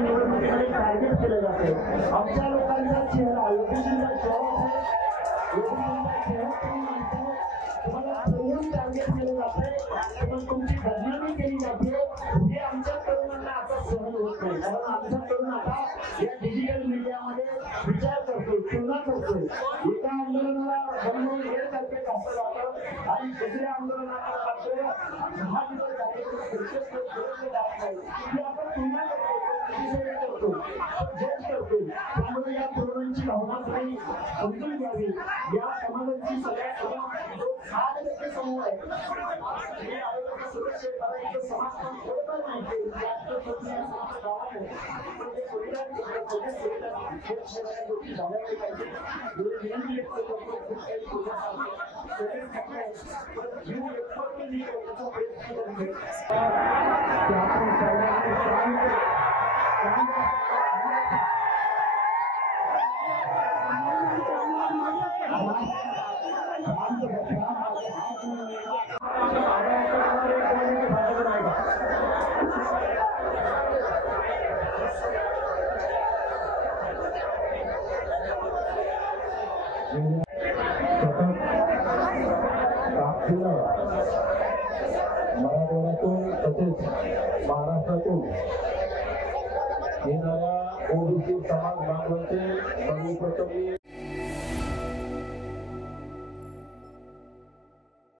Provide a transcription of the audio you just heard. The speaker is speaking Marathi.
निवडणुकीमध्ये टार्गेट केलं जाते। आमच्या लोकांचा चेहरा ओबीसीचा जॉब आहे, ओबीसीचा चेहरा कोण मानतो, तुम्हाला ठरवून टार्गेट केलं जाते, पण तुमची बदनामी केली जाते। हे आमच्या तरुणांना आता सहन होत नाही, कारण आमचा तरुण आता या डिजिटल मीडियामध्ये विचार करतो, तुलना करतो। एका आंदोलनाला बनवून हे करते कसं जातं आणि दुसऱ्या आंदोलनाला मात्र 10 दिवस झाले आपण तुलना करतो, जज करतो। त्यामुळे या तरुणांची भावना तुम्ही समजून घ्यावी। या समाजाची सगळ्यात 6% समूह आहे, हे आयोगाच्या सदस्य करायचं समाजकाम बरोबर नाही, जास्त गावात म्हणजे गोष्टी झाल्या पाहिजे। विनंती व्यक्त करतो, खूप काही जीव व्यक्त करण्याचा प्रयत्न मराठवाड्यातून तसेच महाराष्ट्रातून येणाऱ्या ओबीसी समाज बांधवांचे सर्वप्रथम